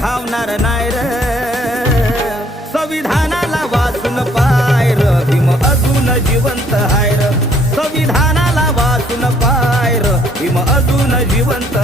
घावणार नाही र संविधानाला वाचून पाय र भीम अजून जिवंत हाय र संविधानाला वाचून पाय र भीम अजून जिवंत